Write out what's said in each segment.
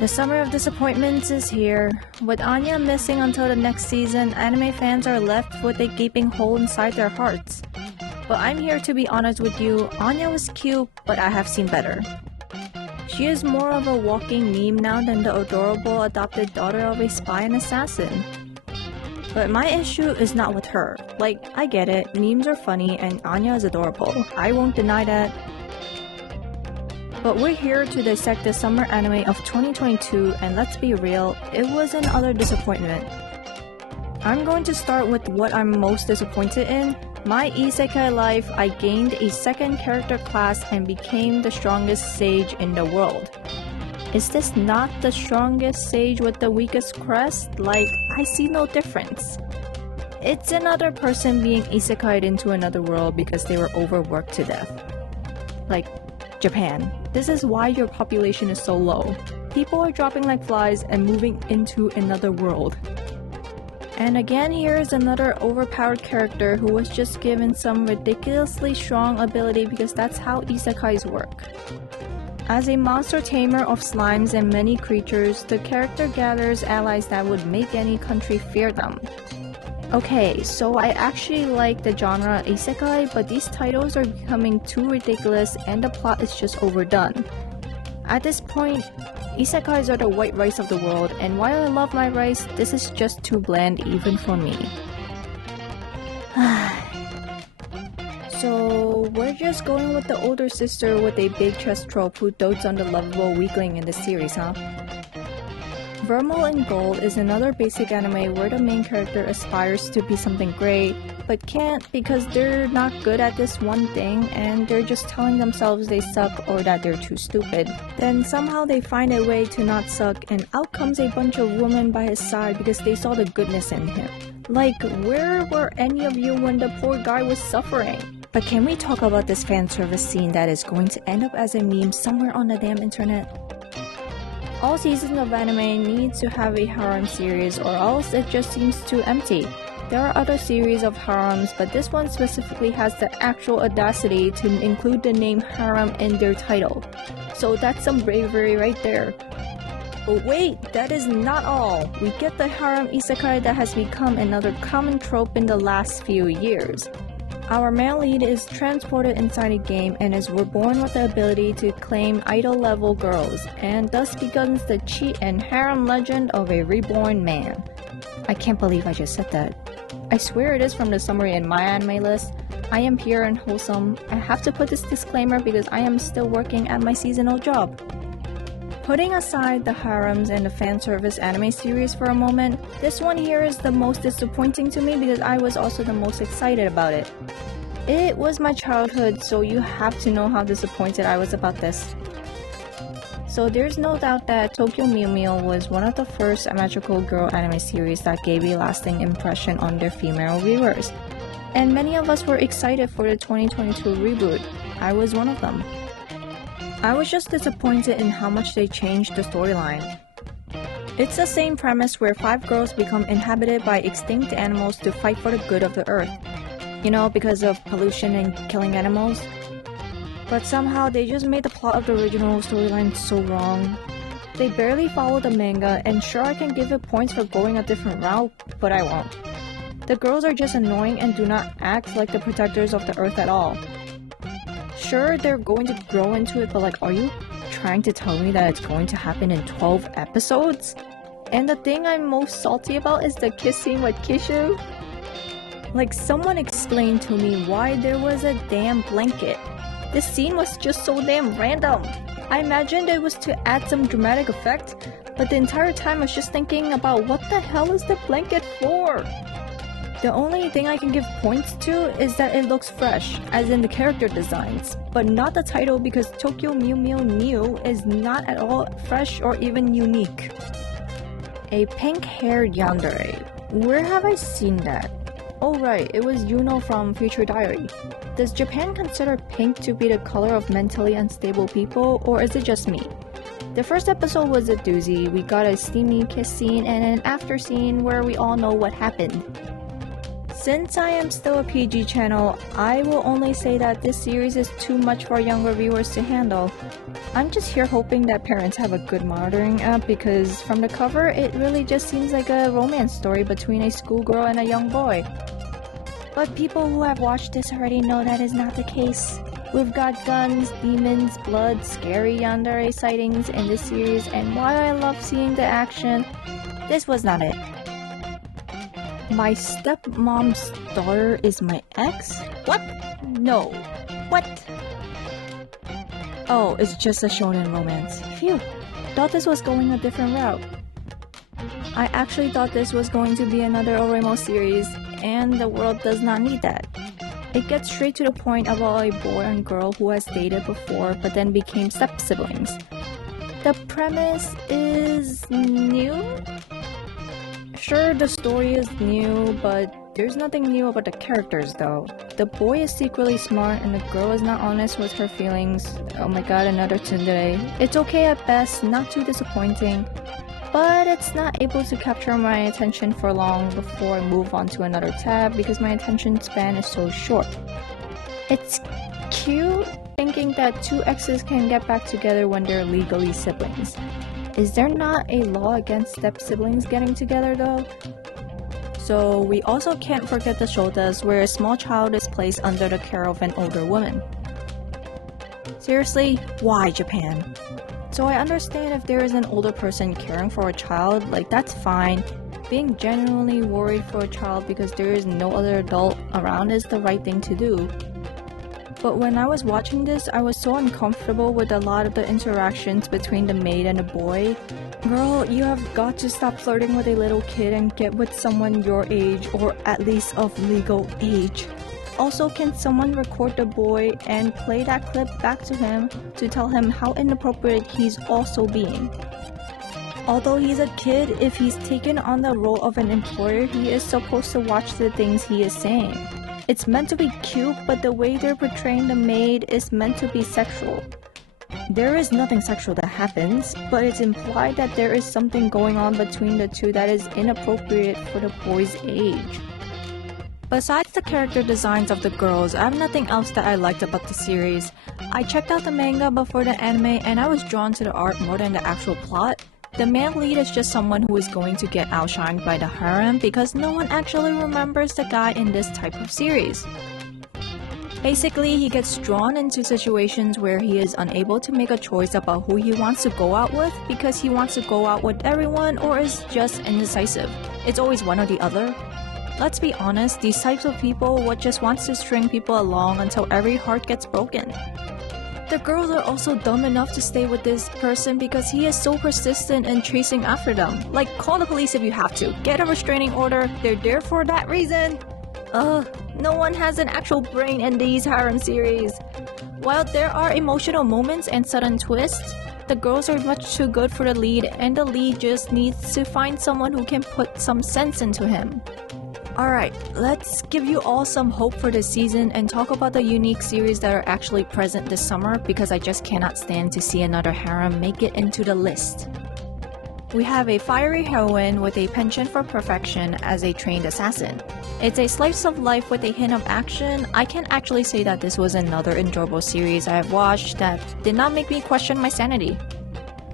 The summer of disappointments is here. With Anya missing until the next season, anime fans are left with a gaping hole inside their hearts. But I'm here to be honest with you, Anya was cute, but I have seen better. She is more of a walking meme now than the adorable adopted daughter of a spy and assassin. But my issue is not with her. Like, I get it, memes are funny and Anya is adorable. I won't deny that. But we're here to dissect the summer anime of 2022, and let's be real, it was another disappointment. I'm going to start with what I'm most disappointed in. My Isekai life, I gained a second character class and became the strongest sage in the world. Is this not the strongest sage with the weakest crest? Like, I see no difference. It's another person being isekai'd into another world because they were overworked to death. Like, Japan. This is why your population is so low. People are dropping like flies and moving into another world. And again, here is another overpowered character who was just given some ridiculously strong ability because that's how isekais work. As a monster tamer of slimes and many creatures, the character gathers allies that would make any country fear them. Okay, so I actually like the genre isekai, but these titles are becoming too ridiculous and the plot is just overdone. At this point, isekais are the white rice of the world, and while I love my rice, this is just too bland even for me. So we're just going with the older sister with a big chest trope who dotes on the lovable weakling in the series, huh? Vermeil in Gold is another basic anime where the main character aspires to be something great, but can't because they're not good at this one thing and they're just telling themselves they suck or that they're too stupid. Then somehow they find a way to not suck and out comes a bunch of women by his side because they saw the goodness in him. Like, where were any of you when the poor guy was suffering? But can we talk about this fan service scene that is going to end up as a meme somewhere on the damn internet? All seasons of anime needs to have a harem series or else it just seems too empty. There are other series of harems, but this one specifically has the actual audacity to include the name harem in their title. So that's some bravery right there. But wait, that is not all. We get the harem isekai that has become another common trope in the last few years. Our male lead is transported inside a game and is reborn with the ability to claim idol-level girls, and thus begins the cheat and harem legend of a reborn man. I can't believe I just said that. I swear it is from the summary in my anime list. I am pure and wholesome. I have to put this disclaimer because I am still working at my seasonal job. Putting aside the harems and the fan service anime series for a moment, this one here is the most disappointing to me because I was also the most excited about it. It was my childhood, so you have to know how disappointed I was about this. So there's no doubt that Tokyo Mew Mew was one of the first magical girl anime series that gave a lasting impression on their female viewers. And many of us were excited for the 2022 reboot. I was one of them. I was just disappointed in how much they changed the storyline. It's the same premise where 5 girls become inhabited by extinct animals to fight for the good of the earth. You know, because of pollution and killing animals. But somehow they just made the plot of the original storyline so wrong. They barely follow the manga, and sure I can give it points for going a different route, but I won't. The girls are just annoying and do not act like the protectors of the earth at all. Sure, they're going to grow into it, but like, are you trying to tell me that it's going to happen in 12 episodes? And the thing I'm most salty about is the kiss scene with Kishu. Like, someone explained to me why there was a damn blanket. This scene was just so damn random. I imagined it was to add some dramatic effect, but the entire time I was just thinking about what the hell is the blanket for? The only thing I can give points to is that it looks fresh, as in the character designs, but not the title because Tokyo Mew Mew New is not at all fresh or even unique. A pink-haired yandere. Where have I seen that? Oh right, it was Yuno from Future Diary. Does Japan consider pink to be the color of mentally unstable people, or is it just me? The first episode was a doozy. We got a steamy kiss scene and an after scene where we all know what happened. Since I am still a PG channel, I will only say that this series is too much for younger viewers to handle. I'm just here hoping that parents have a good monitoring app because from the cover it really just seems like a romance story between a schoolgirl and a young boy. But people who have watched this already know that is not the case. We've got guns, demons, blood, scary yandere sightings in this series, and while I love seeing the action, this was not it. My stepmom's daughter is my ex? What? No. What? Oh, it's just a shonen romance. Phew. Thought this was going a different route. I actually thought this was going to be another RWBY series, and the world does not need that. It gets straight to the point about a boy and girl who has dated before but then became step-siblings. The premise is new? Sure, the story is new, but there's nothing new about the characters though. The boy is secretly smart and the girl is not honest with her feelings. Oh my god, another tsundere. It's okay at best, not too disappointing. But it's not able to capture my attention for long before I move on to another tab because my attention span is so short. It's cute thinking that two exes can get back together when they're legally siblings. Is there not a law against step-siblings getting together though? So we also can't forget the shotas where a small child is placed under the care of an older woman. Seriously, why Japan? So I understand if there is an older person caring for a child, like that's fine. Being genuinely worried for a child because there is no other adult around is the right thing to do. But when I was watching this, I was so uncomfortable with a lot of the interactions between the maid and the boy. Girl, you have got to stop flirting with a little kid and get with someone your age, or at least of legal age. Also, can someone record the boy and play that clip back to him to tell him how inappropriate he's also being? Although he's a kid, if he's taken on the role of an employer, he is supposed to watch the things he is saying. It's meant to be cute, but the way they're portraying the maid is meant to be sexual. There is nothing sexual that happens, but it's implied that there is something going on between the two that is inappropriate for the boy's age. Besides the character designs of the girls, I have nothing else that I liked about the series. I checked out the manga before the anime and I was drawn to the art more than the actual plot. The male lead is just someone who is going to get outshined by the harem because no one actually remembers the guy in this type of series. Basically, he gets drawn into situations where he is unable to make a choice about who he wants to go out with because he wants to go out with everyone or is just indecisive. It's always one or the other. Let's be honest, these types of people would just want to string people along until every heart gets broken. The girls are also dumb enough to stay with this person because he is so persistent in chasing after them. Like, call the police if you have to. Get a restraining order. They're there for that reason. No one has an actual brain in these harem series. While there are emotional moments and sudden twists, the girls are much too good for the lead and the lead just needs to find someone who can put some sense into him. Alright, let's give you all some hope for this season and talk about the unique series that are actually present this summer because I just cannot stand to see another harem make it into the list. We have a fiery heroine with a penchant for perfection as a trained assassin. It's a slice of life with a hint of action. I can actually say that this was another enjoyable series I have watched that did not make me question my sanity.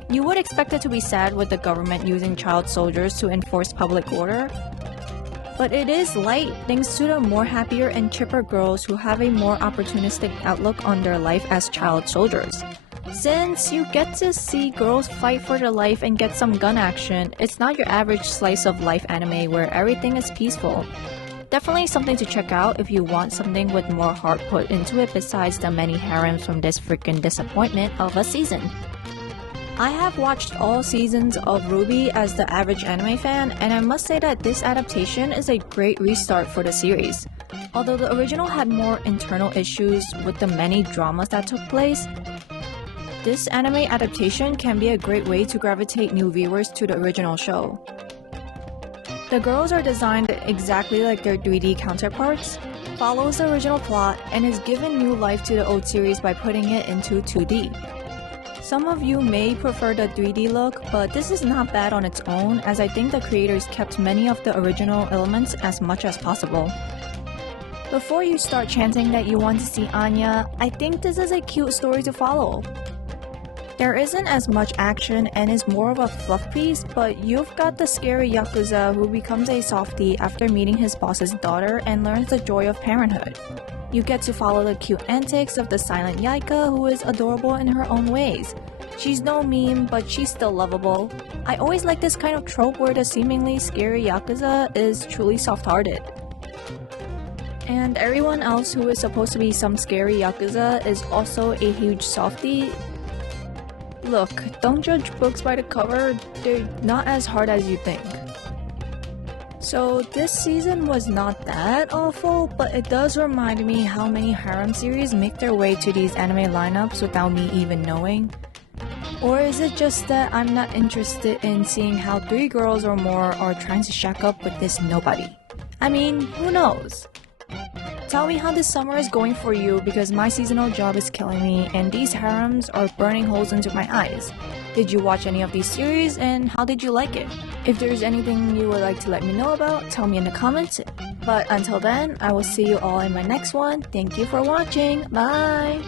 You would expect it to be sad with the government using child soldiers to enforce public order, but it is light thanks to the more happier and chipper girls who have a more opportunistic outlook on their life as child soldiers. Since you get to see girls fight for their life and get some gun action, it's not your average slice of life anime where everything is peaceful. Definitely something to check out if you want something with more heart put into it besides the many harems from this freaking disappointment of a season. I have watched all seasons of RWBY as the average anime fan, and I must say that this adaptation is a great restart for the series. Although the original had more internal issues with the many dramas that took place, this anime adaptation can be a great way to gravitate new viewers to the original show. The girls are designed exactly like their 3D counterparts, follows the original plot, and is given new life to the old series by putting it into 2D. Some of you may prefer the 3D look, but this is not bad on its own as I think the creators kept many of the original elements as much as possible. Before you start chanting that you want to see Anya, I think this is a cute story to follow. There isn't as much action and is more of a fluff piece, but you've got the scary Yakuza who becomes a softie after meeting his boss's daughter and learns the joy of parenthood. You get to follow the cute antics of the silent Yaika who is adorable in her own ways. She's no meme, but she's still lovable. I always like this kind of trope where the seemingly scary Yakuza is truly soft-hearted. And everyone else who is supposed to be some scary Yakuza is also a huge softie. Look, don't judge books by the cover, they're not as hard as you think. So this season was not that awful, but it does remind me how many harem series make their way to these anime lineups without me even knowing. Or is it just that I'm not interested in seeing how 3 girls or more are trying to shack up with this nobody? I mean, who knows? Tell me how this summer is going for you because my seasonal job is killing me and these harems are burning holes into my eyes. Did you watch any of these series and how did you like it? If there's anything you would like to let me know about, tell me in the comments. But until then, I will see you all in my next one. Thank you for watching. Bye!